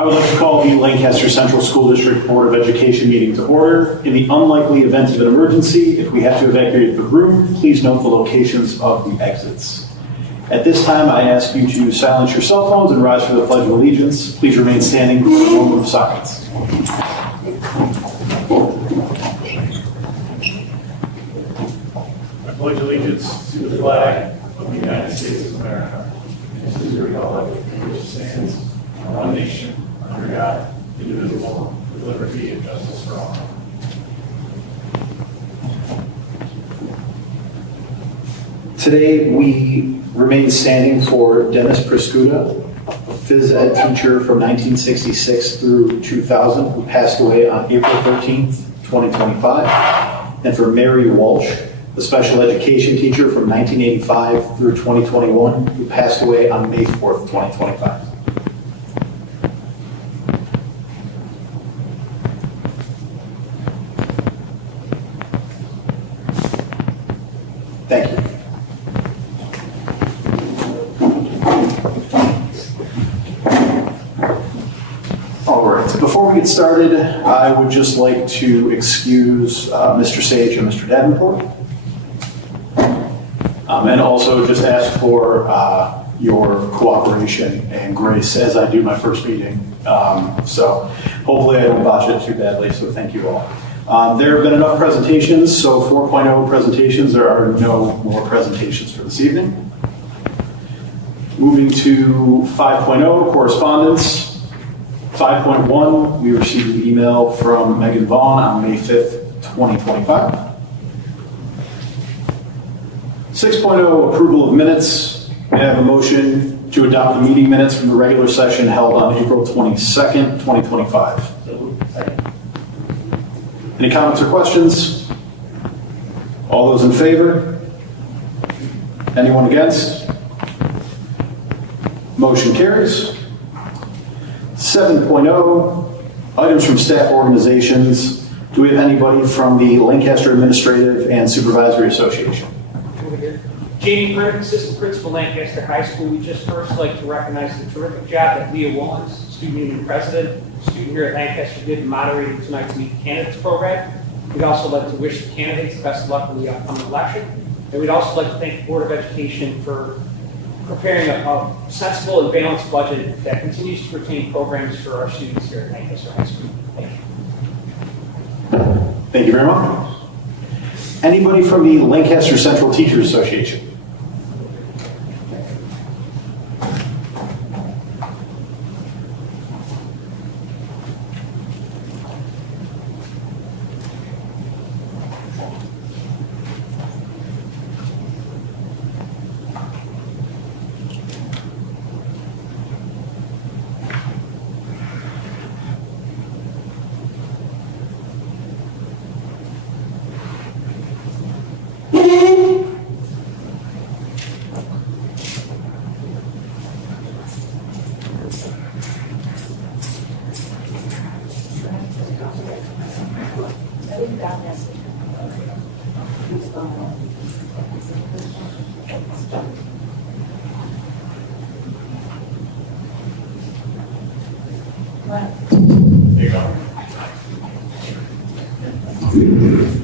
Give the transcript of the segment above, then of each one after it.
I would like to call the Lancaster Central School District Board of Education meeting to order. In the unlikely event of an emergency, if we have to evacuate the room, please note the locations of the exits. At this time, I ask you to silence your cell phones and rise for the Pledge of Allegiance. Please remain standing for a moment of silence. I pledge allegiance to the flag of the United States of America and to the republic which stands one nation, under God, indivisible, with liberty and justice for all. Today we remain standing for Dennis Prescuda, a phys ed teacher from 1966 through 2000, who passed away on April 13th, 2025, and for Mary Walsh, a special education teacher from 1985 through 2021, who passed away on May 4th, 2025. Thank you. All right, before we get started, I would just like to excuse Mr. Sage and Mr. Davenport. And also just ask for your cooperation and grace as I do my first meeting. So hopefully I don't botch it too badly, so thank you all. There have been enough presentations, so 4.0 presentations, there are no more presentations for this evening. Moving to 5.0, correspondence. 5.1, we received an email from Megan Vaughn on May 5th, 2025. 6.0, approval of minutes. May I have a motion to adopt the meeting minutes from the regular session held on April 22nd, 2025? Any comments or questions? All those in favor? Anyone against? Motion carries. 7.0, items from staff organizations. Do we have anybody from the Lancaster Administrative and Supervisory Association? Jamie Burke, Assistant Principal, Lancaster High School. We just first like to recognize the terrific job that Leah Wallens, Student Union President, student here at Lancaster, did in moderating tonight's Meet the Candidates program. We'd also like to wish the candidates the best of luck in the upcoming election. And we'd also like to thank the Board of Education for preparing a sensible and balanced budget that continues to retain programs for our students here at Lancaster High School. Thank you. Thank you very much. Anybody from the Lancaster Central Teachers Association?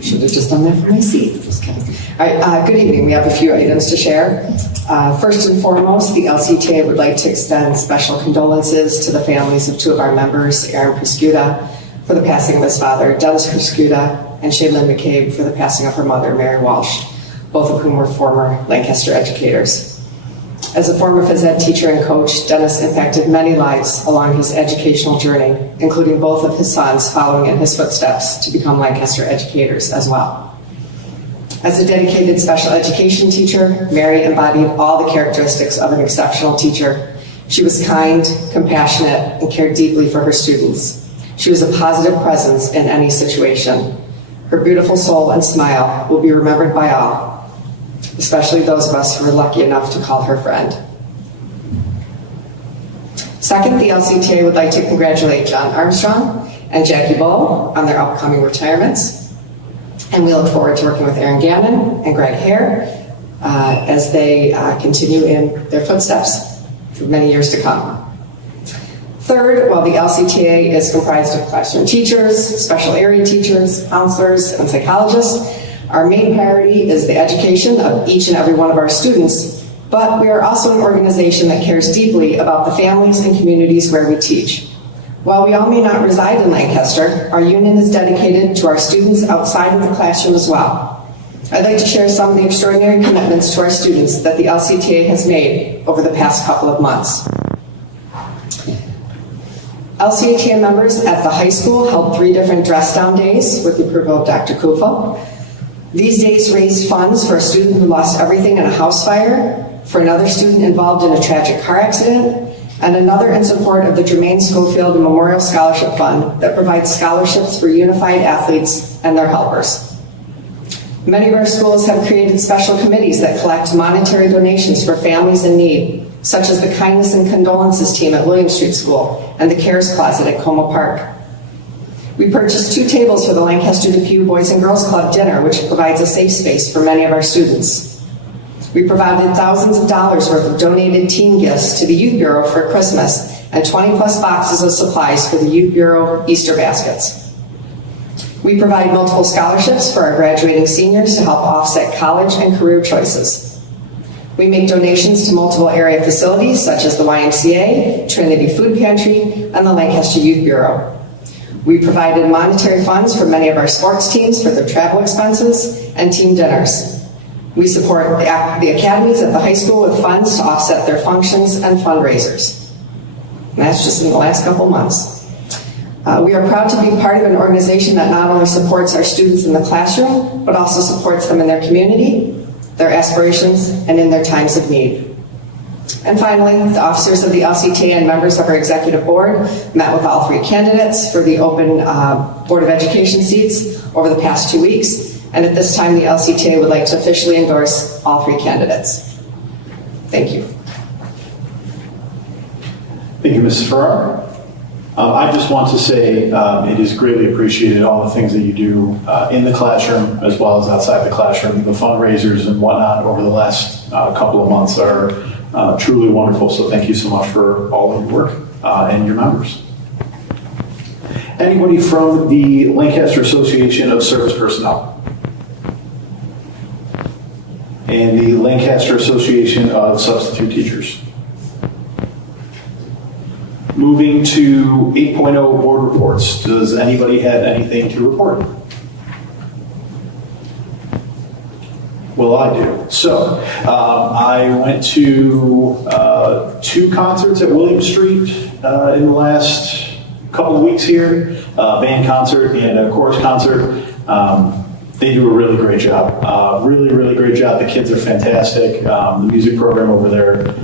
Should have just done that from my seat. Just kidding. All right, good evening. We have a few items to share. First and foremost, the LCTA would like to extend special condolences to the families of two of our members, Aaron Prescuda, for the passing of his father, Dennis Prescuda, and Shaylin McCabe for the passing of her mother, Mary Walsh, both of whom were former Lancaster educators. As a former phys ed teacher and coach, Dennis impacted many lives along his educational journey, including both of his sons following in his footsteps to become Lancaster educators as well. As a dedicated special education teacher, Mary embodied all the characteristics of an exceptional teacher. She was kind, compassionate, and cared deeply for her students. She was a positive presence in any situation. Her beautiful soul and smile will be remembered by all, especially those of us who were lucky enough to call her friend. Second, the LCTA would like to congratulate John Armstrong and Jackie Bull on their upcoming retirements. And we look forward to working with Aaron Gannon and Greg Hare as they continue in their footsteps for many years to come. Third, while the LCTA is comprised of classroom teachers, special area teachers, counselors, and psychologists, our main priority is the education of each and every one of our students, but we are also an organization that cares deeply about the families and communities where we teach. While we all may not reside in Lancaster, our union is dedicated to our students outside of the classroom as well. I'd like to share some of the extraordinary commitments to our students that the LCTA has made over the past couple of months. LCTA members at the high school held 3 different dress-down days with the approval of Dr. Kufa. These days raised funds for a student who lost everything in a house fire, for another student involved in a tragic car accident, and another in support of the Jermaine Schofield Memorial Scholarship Fund that provides scholarships for unified athletes and their helpers. Many of our schools have created special committees that collect monetary donations for families in need, such as the Kindness and Condolences team at William Street School and the Cares Closet at Como Park. We purchased 2 tables for the Lancaster Depew Boys and Girls Club dinner, which provides a safe space for many of our students. We provided thousands of dollars worth of donated teen gifts to the Youth Bureau for Christmas and 20+ boxes of supplies for the Youth Bureau Easter baskets. We provide multiple scholarships for our graduating seniors to help offset college and career choices. We make donations to multiple area facilities such as the YMCA, Trinity Food Pantry, and the Lancaster Youth Bureau. We provided monetary funds for many of our sports teams for their travel expenses and team dinners. We support the academies at the high school with funds to offset their functions and fundraisers. And that's just in the last couple months. We are proud to be part of an organization that not only supports our students in the classroom, but also supports them in their community, their aspirations, and in their times of need. And finally, the officers of the LCTA and members of our executive board met with all 3 candidates for the open Board of Education seats over the past 2 weeks. And at this time, the LCTA would like to officially endorse all 3 candidates. Thank you. Thank you, Mrs. Farrar. I just want to say it is greatly appreciated, all the things that you do in the classroom as well as outside the classroom. The fundraisers and whatnot over the last couple of months are truly wonderful. So thank you so much for all of your work and your members. Anybody from the Lancaster Association of Service Personnel? And the Lancaster Association of Substitute Teachers? Moving to 8.0 board reports. Does anybody have anything to report? Well, I do. So, I went to 2 concerts at William Street in the last couple of weeks here, band concert and a chorus concert. They do a really great job. Really, really great job. The kids are fantastic. The music program over there,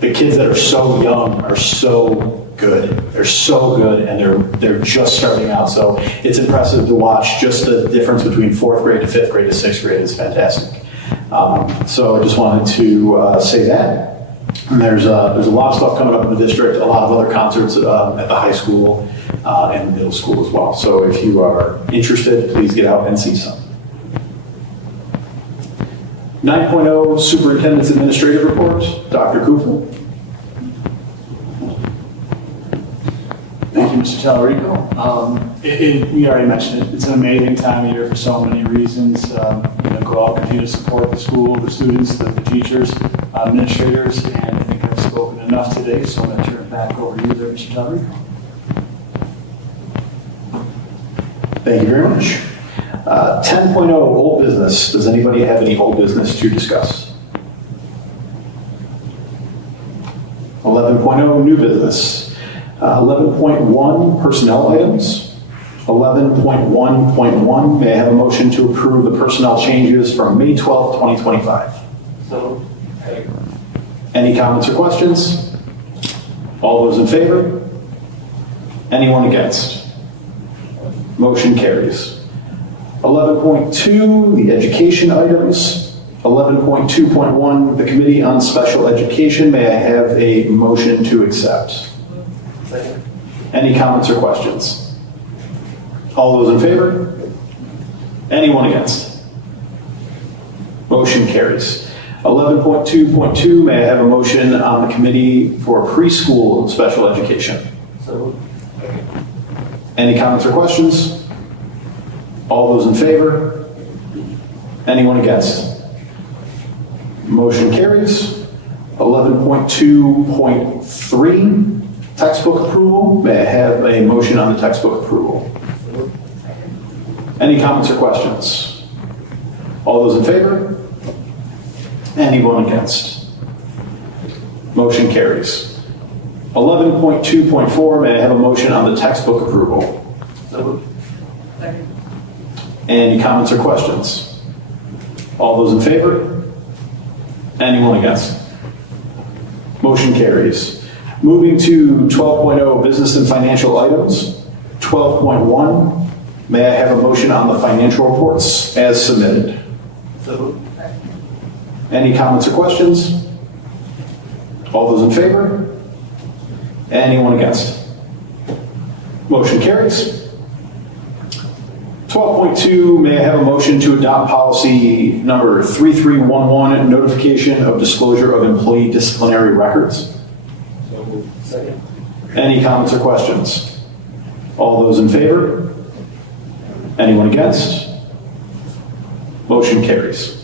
the kids that are so young are so good. They're so good, and they're just starting out. So it's impressive to watch. Just the difference between 4th grade to 5th grade to 6th grade is fantastic. So I just wanted to say that. And there's a lot of stuff coming up in the district. A lot of other concerts at the high school and the middle school as well. So if you are interested, please get out and see some. 9.0 Superintendent's Administrative Report. Dr. Kufel. Thank you, Mr. Tallarico. We already mentioned it. It's an amazing time of year for so many reasons. Go out, continue to support the school, the students, the teachers, administrators, and I think I've spoken enough today, so I'm going to turn it back over to you there, Mr. Tallarico. Thank you very much. 10.0 old business. Does anybody have any old business to discuss? 11.0 new business. 11.1 personnel items. 11.1.1, may I have a motion to approve the personnel changes from May 12th, 2025? So, Any comments or questions? All those in favor? Anyone against? Motion carries. 11.2, the education items. 11.2.1, the Committee on Special Education. May I have a motion to accept? second. Any comments or questions? All those in favor? Anyone against? Motion carries. 11.2.2, may I have a motion on the committee for preschool special education? Any comments or questions? All those in favor? Anyone against? Motion carries. 11.2.3, textbook approval. May I have a motion on the textbook approval? Any comments or questions? All those in favor? Anyone against? Motion carries. 11.2.4, may I have a motion on the textbook approval? Any comments or questions? All those in favor? Anyone against? Motion carries. Moving to 12.0, business and financial items. 12.1, may I have a motion on the financial reports as submitted? Any comments or questions? All those in favor? Anyone against? Motion carries. 12.2, may I have a motion to adopt policy number 3311, notification of disclosure of employee disciplinary records? Any comments or questions? All those in favor? Anyone against? Motion carries.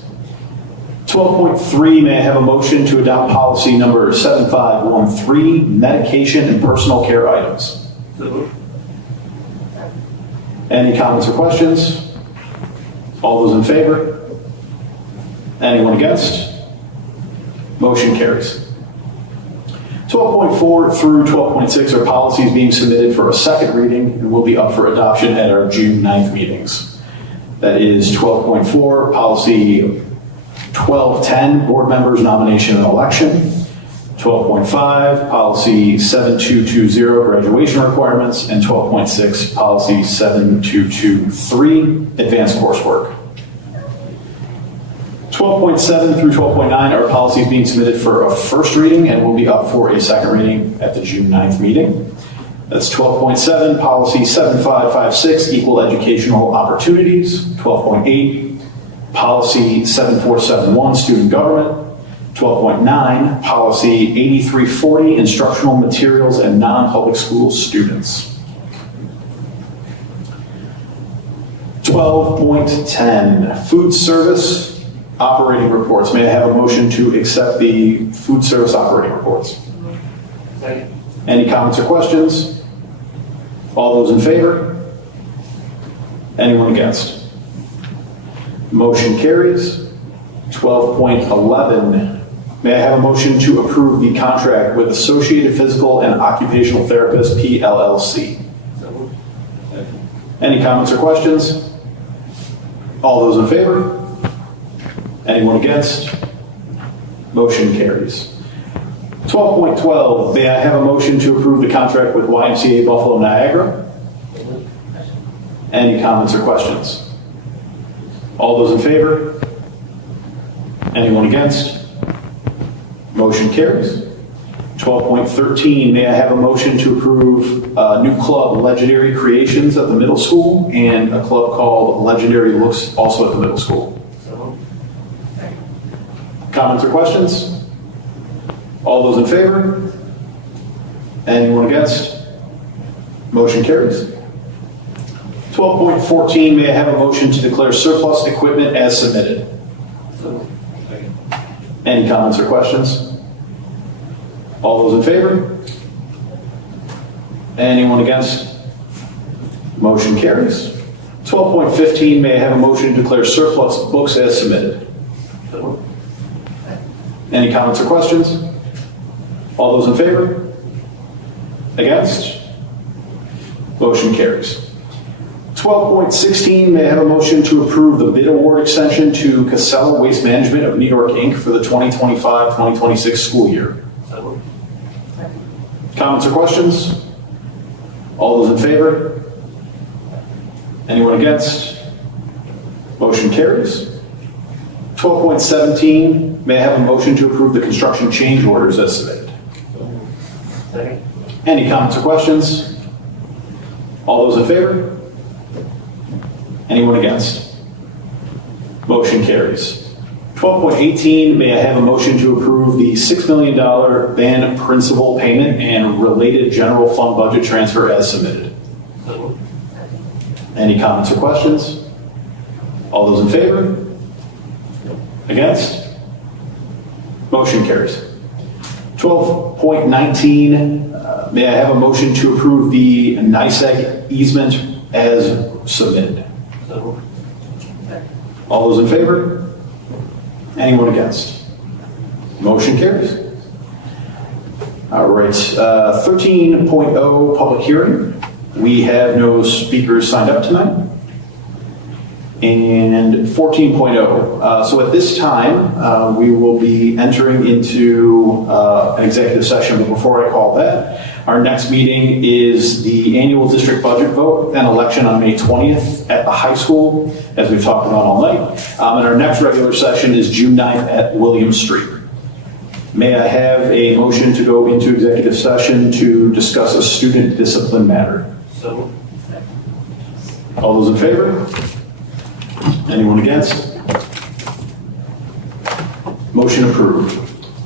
12.3, may I have a motion to adopt policy number 7513, medication and personal care items? Any comments or questions? All those in favor? Anyone against? Motion carries. 12.4 through 12.6 are policies being submitted for a second reading and will be up for adoption at our June 9th meetings. That is 12.4, policy 1210, board members nomination and election. 12.5, policy 7220, graduation requirements, and 12.6, policy 7223, advanced coursework. 12.7 through 12.9 are policies being submitted for a first reading and will be up for a second reading at the June 9th meeting. That's 12.7, policy 7556, equal educational opportunities. 12.8, policy 7471, student government. 12.9, policy 8340, instructional materials and non-public school students. 12.10, food service operating reports. May I have a motion to accept the food service operating reports? Any comments or questions? All those in favor? Anyone against? Motion carries. 12.11, may I have a motion to approve the contract with Associated Physical and Occupational Therapists, PLLC? Any comments or questions? All those in favor? Anyone against? Motion carries. 12.12, may I have a motion to approve the contract with YMCA Buffalo Niagara? Any comments or questions? All those in favor? Anyone against? Motion carries. 12.13, may I have a motion to approve a new club, Legendary Creations, at the middle school, and a club called Legendary Looks, also at the middle school? Comments or questions? All those in favor? Anyone against? Motion carries. 12.14, may I have a motion to declare surplus equipment as submitted? Any comments or questions? All those in favor? Anyone against? Motion carries. 12.15, may I have a motion to declare surplus books as submitted? Any comments or questions? All those in favor? Against? Motion carries. 12.16, may I have a motion to approve the bid award extension to Casella Waste Management of New York, Inc. for the 2025-2026 school year? Comments or questions? All those in favor? Anyone against? Motion carries. 12.17, may I have a motion to approve the construction change orders as submitted? Any comments or questions? All those in favor? Anyone against? Motion carries. 12.18, may I have a motion to approve the $6 million ban principal payment and related general fund budget transfer as submitted? Any comments or questions? All those in favor? Against? Motion carries. 12.19, may I have a motion to approve the NICEAG easement as submitted? All those in favor? Anyone against? Motion carries. All right, 13.0, public hearing. We have no speakers signed up tonight. And 14.0, so at this time, we will be entering into an executive session, but before I call that, our next meeting is the annual district budget vote and election on May 20th at the high school, as we've talked about all night. And our next regular session is June 9th at William Street. May I have a motion to go into executive session to discuss a student discipline matter? So. All those in favor? Anyone against? Motion approved.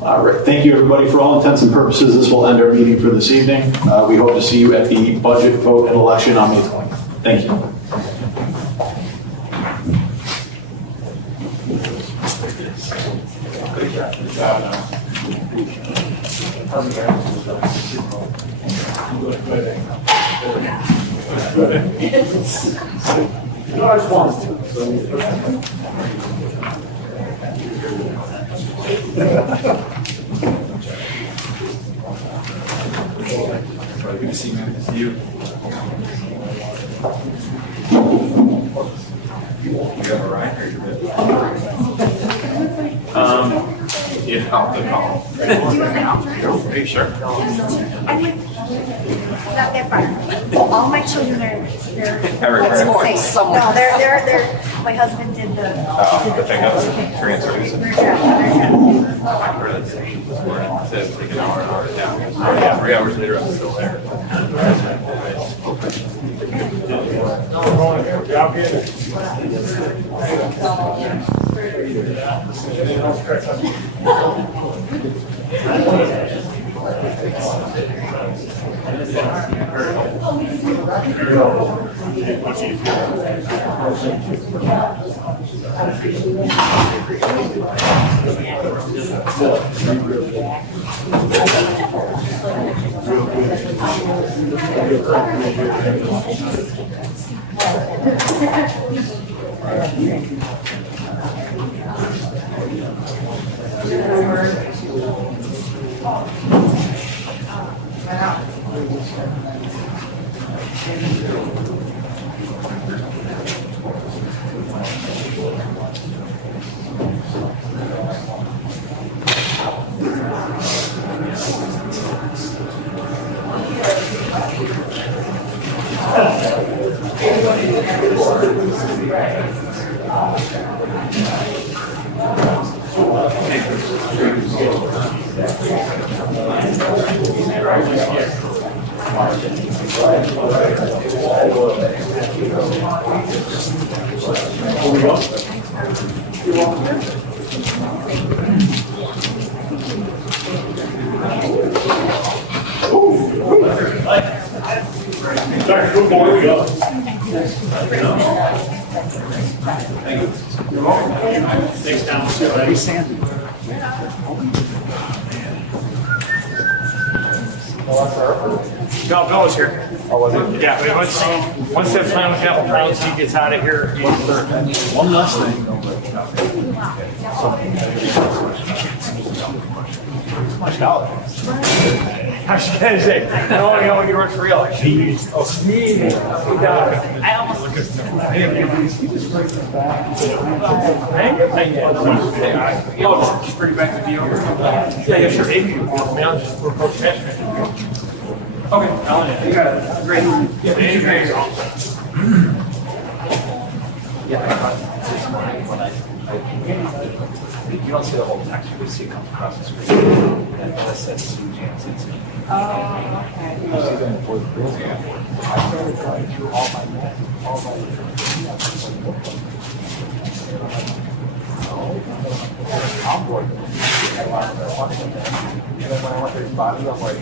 All right. Thank you, everybody. For all intents and purposes, this will end our meeting for this evening. We hope to see you at the budget vote and election on May 20th. Thank you. Good to see you, man. Good to see you. You have a ride or you're good? Yeah, I'll call. Are you sure? I mean, it's not that far. All my children are, they're sports. No, they're, my husband did the pickup transfers. their job. Instead of taking an hour down. Yeah, 3 hours later, I'm still there. Bill was here. Oh, was it? Yeah, but once that Flannel Chapel Browns he gets out of here, One last thing. I was gonna say, no, you don't get work for real. I almost look at them. I didn't oh, just bring it back to the owner. Yeah, sure. Maybe now just for Coach Cashman. Okay, Alan, you got it. Great. Yeah, Andrew's awesome. Yeah, I caught this morning when you don't see the whole text, you just see it come across the screen. And that says Sue Jansen's name. Oh, okay. You see them for the girls. Yeah. I started going through all my I'm bored. I want to watch them. And then when I went to his body, I'm like,